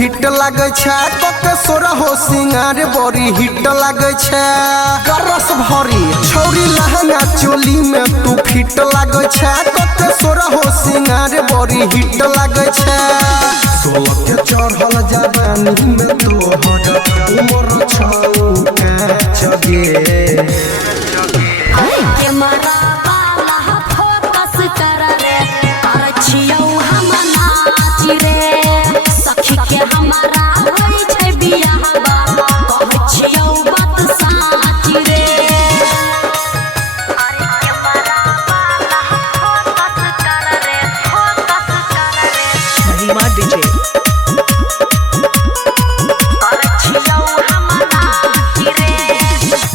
feet लगे छे कके सोरा हो सिंगार बड़ी हिट लगे छे गरस भरी छौरी लहंगा चोली में तू फिट लगे छे कके सोरा हो सिंगार बड़ी हिट लगे छे 16 के चढ़ल जवानी में तोहर उमर छौ के चगे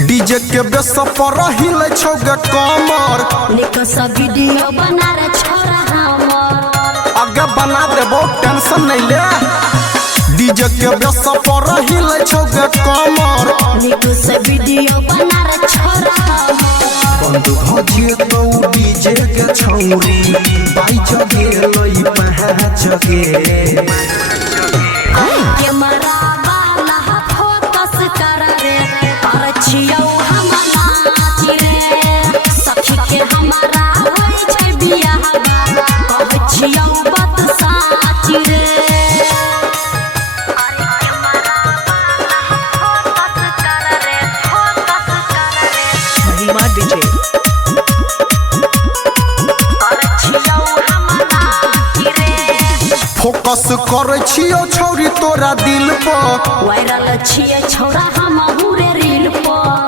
डीजे के बेस पर हिल छौगे कमर निक सा वीडियो बना रे छोरा हमर आगे बना देबो टेंशन नहीं ले डीजे के बेस पर हिल छौगे कमर निक सा वीडियो बना रे छोरा बंद भजिए तो डीजे के छौरी बाई जगे लई पहाच गे कैमरा वाला फोकस कर रे और छियौ हम नाच रे सखी के हमारा होई छै बियाह कह छियौ बात साच रे महिमा डीजे फोकस करे छियो छौरी तोरा दिल पर वायरल छिए छोरा हम हुरे रील पर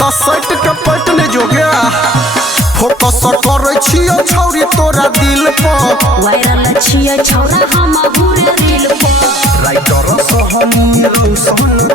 त सट के पटने जोगे फोकस करे छियो छौरी तोरा दिल पर वायरल छिए छोरा हम हुरे रील पर राइटर सहनी रौशन